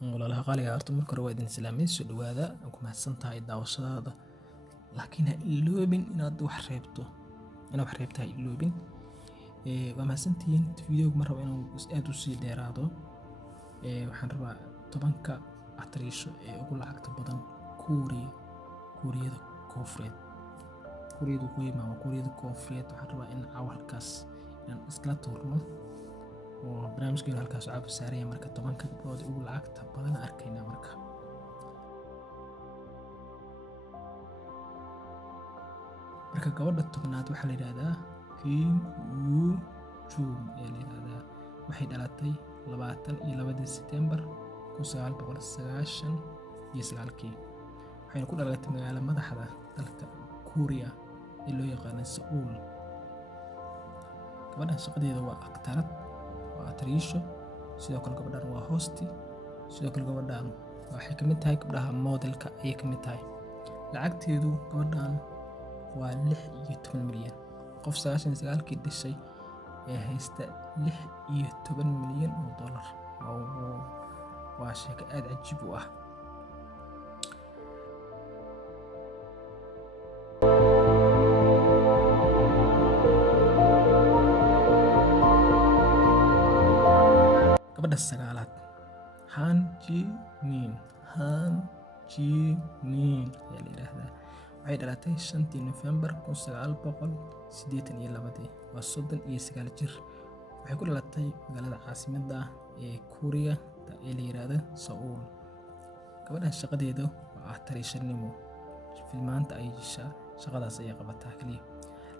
walaalaha qaaliga horta marka hore waa idin salaamay soo dhawaada aan ku mahadsantahay daawashadaada laakiin ha iloobin inaad wax reebto ha iloobin waa mahadsantihiin video ma rabo inaan aad u sii dheeraado waxaan rabaa tobanka atariisho ee ugu lacagta badan kuuriyada koonfureed waxaan rabaa in awalkaas inaan isla tuurno oo barnaamijkeena halkaas oo caabu saaraya marka tobanka gabdhood ugu lacagta badan arkayna marka gabadha tobnaad waxaa la yiraahdaa Kim Yoo Jung ee la yiraahdaa waxay dhalatay 22 September 1999 waxayna ku dhalatay magaalada madaxda dalka Korea ee loo yaqaan Seoul. gabadhan shaqadeeda waa aktarad atariisho sidoo kale gabadhan waa hosti sidoo kale gabadhan waxay ka mid tahay gabdhaha modelka ay ka mid tahay lacagteedu gabadhan waa 16 milyan qof 99kii dhashay ee haysta 16 milyan oo dollar waa sheeko aad cajiib u ah. gabadha sagaalaad Han Ji-min ayaa la yiraahdaa waxay dhalatay 5 November 1982 waa 39 jir waxay ku dhalatay magaalada caasimadda ee Korea ee la yiraahdo Seoul. gabadhan shaqadeedu waa atariishanimo filmaanta ay shaqadaas ay qabataa kaliya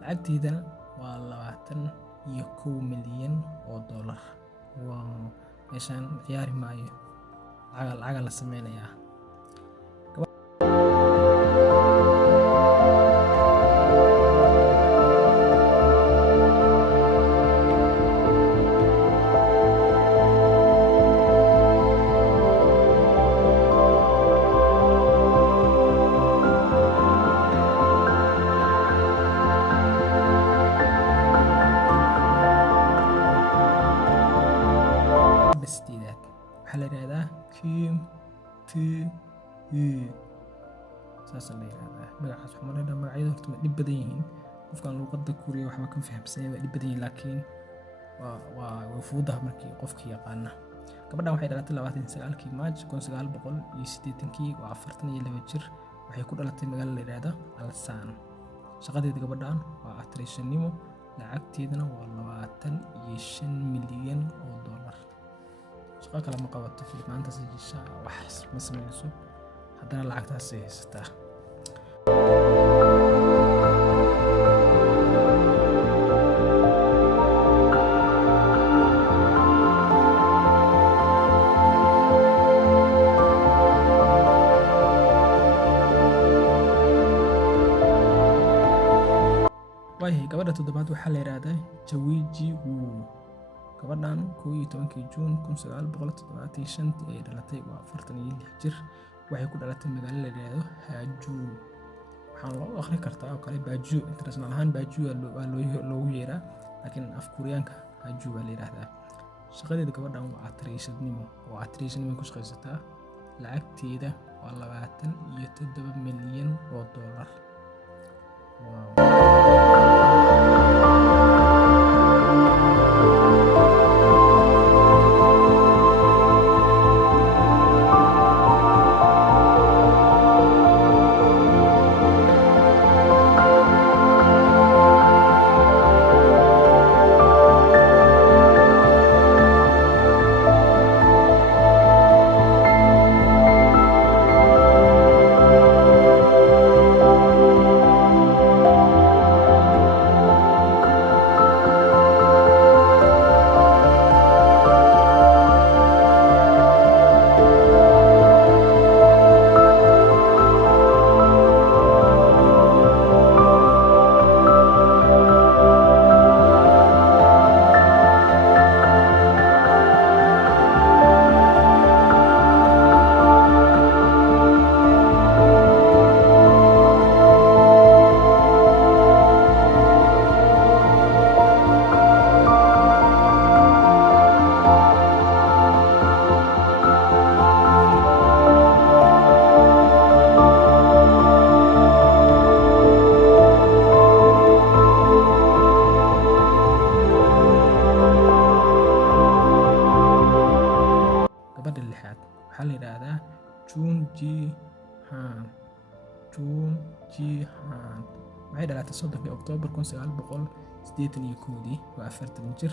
lacagteedana waa 21 milyan oo dollar meeshaan ciyaari maayo lacag la sameynayaa. waxaa la yiraahdaa Kim Tae-hee saas la yiraahdaa magacaas waxaa malayna magacyada horta ma dhib badan yihiin qofkan luqadda Korea waxba ka fahamsan waa dhib badan yihiin laakiin waa fududahay markii qofkii yaqaana. gabadhan waxay dhalatay 29kii March 1980 waa 42 jir waxay ku dhalatay magaalada la yiraahdo Ulsan. shaqadeeda gabadhan waa atariishanimo lacagteedana waa 25 milyan oo dollar. shaqo kale ma qabato filmaantaas wax ma samayso haddana lacagtaas ay haysataa. gabadha toddobaad waxaa la yiraahdaa Choi Ji-woo gabadhan 11 June 1975 ay dhalatay waa 46 jir waxay ku dhalatay magaalada la yiraahdo Haju waxaan loo akhri kartaa oo kale Baju international ahaan Baju waa loogu yeeraa laakiin af Koreaanka Haju waa la yiraahdaa. shaqadeeda gabadhan waa atariishanimo ku shaqaysataa lacagteeda waa 27 milyan oo dollar. lixaad waxaa la yidhaahdaa Jun Ji Han. Jun Ji Han waxay dhalatay 3 Oktoobar 1981. waa 40 jir.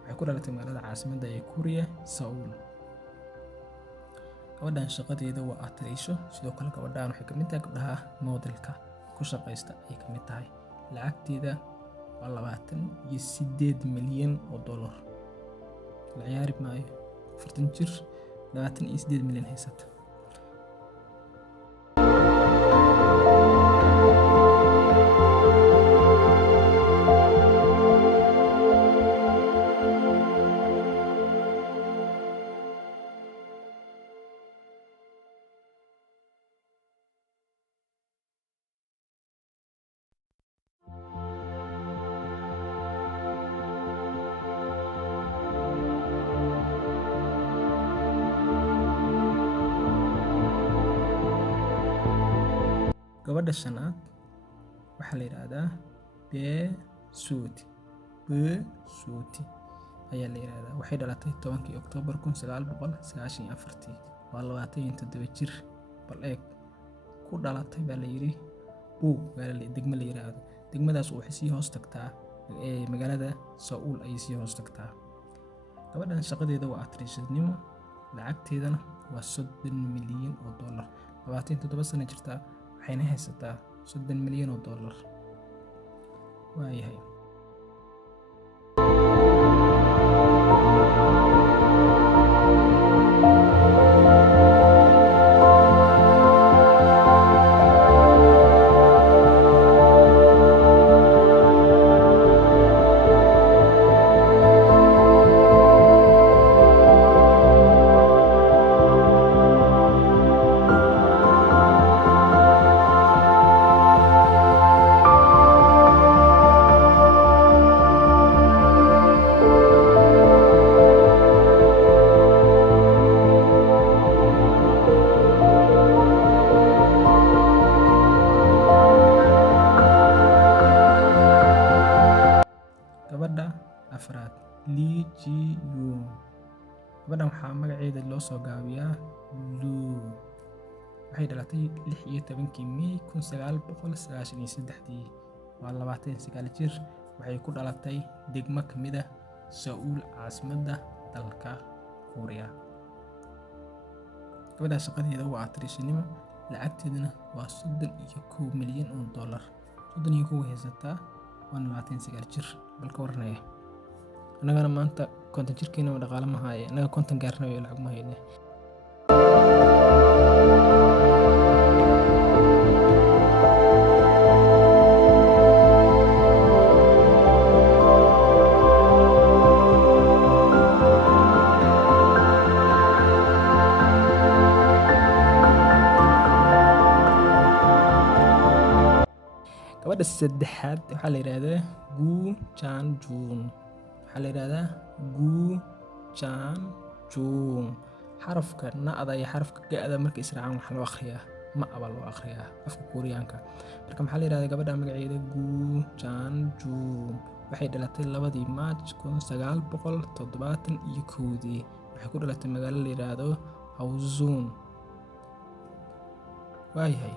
waxay ku dhalatay magaalada caasimadda ee Korea, Seoul. gabadhan shaqadeeda waa atariisho. sidoo kale gabadhan waxay ka mid tahay gabdhaha modelka ku shaqaysta ay ka mid tahay. lacagteeda waa $28 milyan. la ciyaari maayo. 40 jir, $28 milyan haysata. gabadha shanaad waxaa la yidhaahdaa Bae Suzy. Bae Suzy ayaa la yidhaahdaa. waxay dhalatay 10 Oktoobar 1994. waa 27 jir. bal eeg, ku dhalatay baa la yidhi Buug degmo la yidhaahdo. degmadaas waxay sii hoos tagtaa magaalada Seoul ayay sii hoos tagtaa. gabadhan shaqadeeda waa atariishanimo. lacagteedana waa $30 milyan. 27 sano jirta, waxayna haysataa $30 milyan. waayahay. gabadha afraad Lee Ji Yoon. gabadhan waxaa magaceeda loo soo gaabiyaa Lu. waxay dhalatay 16 May 1993. waa 29 jir. waxay ku dhalatay degmo ka mid ah Seoul, caasimadda dalka Korea. gabadha shaqadeeda waa atariishanimo. lacagteedana waa $31 milyan. 31 haysataa. waa 29 jir. bal ka waranaya. annagana maanta 50 jirkeena dhaqaale ma haaye. annaga 50 gaarna way lacag ma hayne. gabadha saddexaad waxaa la yidhaahdaa Gu Chanjun. xarafka na'da iyo xarafka ga'da markay israacaan waxaa loo akhriyaa ma'aba loo akhriyaa afka Kooriyaanka. marka maxaa la yidhahdaa gabadha magaceeda Gu Chanjun. waxay dhalatay 2 Maaj 1971. waxay ku dhalatay magaalo la yidhaahdo Hawzun. waayahay.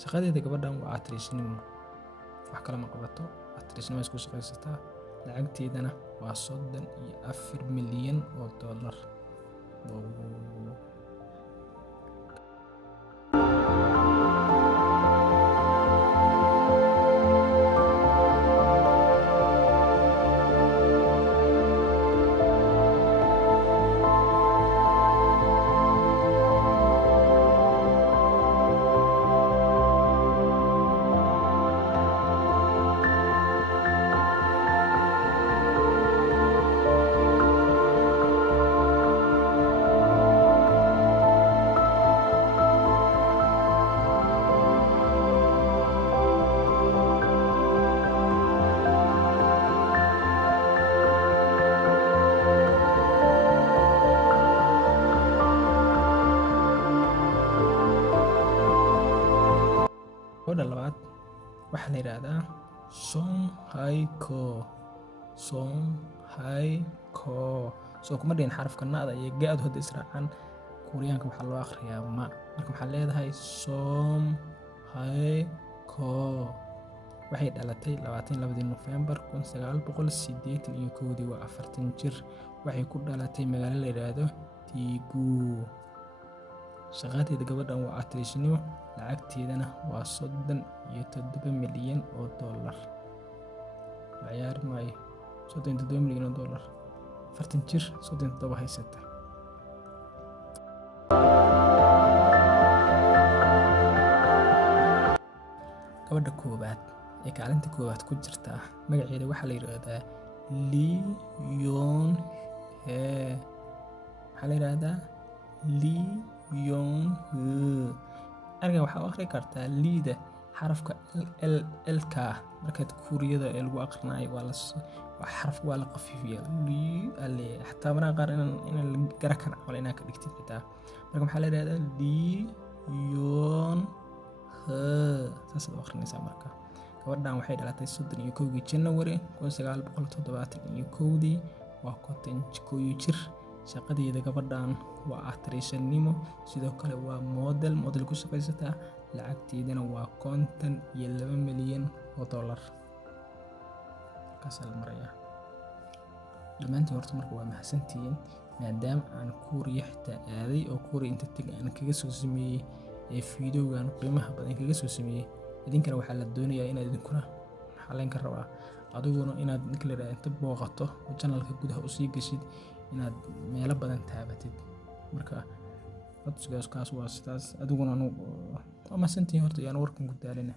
shaqadeeda gabadhan waa atariishnimo. wax kale ma qabato. atariishnimo isku shaqaysataa. lacagteedana waa $34 milyan. gabadha labaad waxaa la yidhaahdaa Song Hye Kyo. soo kuma dhihin xarafka na'da iyo ga'du hadda israacaan kuuriyaanka waxaa loo akhriyaa ma. Marka waxaa leedahay Som Hae Ko. Waxay dhalatay 22 November 1981 waa 40 jir. Waxay ku dhalatay magaalo la yiraahdo Daegu. Shaqadeeda gabadhan waa actress-nimo, lacagteedana waa $37 milyan. La ciyaari maayo $37 milyan, 40 jir 37 haysata. Gabadha koowaad ee kaalinta koowaad ku jirta magaceeda waxaa la yiraahdaa Lee Yoon Hee. Waxaa la yiraahdaa Lee Yoon Hee. Erga waxaa akhri kartaa liida xarafka L-ka markaad kuuriyada ee lagu aqrinayo waa xaraf waa la qafiifiyaa Lee ale xataa marka qaar in la garakan camal inaad ka dhigtid xitaa. Marka waxaa la yiraahdaa Lee Yoon Hee. saas aad akhrinaysaa. Marka gabadhan waxay dhalatay 31 January 1971 waa 51 jir. Shaqadeeda gabadhan waa actress-nimo, sidoo kale waa model ku shaqaysata. Lacagteedana waa $52 milyan. Kaasal maraya dhammaantiin horta marka waa mahadsantihiin maadaama aan Kuuriya xitaa aaday oo Kuuriya inta tag aan kaga soo sameeyay ee fiidiyowgan qiimaha badan kaga soo sameeyay. idinkana waxaa la doonayaa inaad idinkuna xaleen ka rabaa adiguna inaad inta booqato oo channelka gudaha u sii gashid inaad meelo badan taabatid. Marka codsigaas kaas waa sidaas adiguna waa mahadsantihiin horta yaan warkan ku daalina.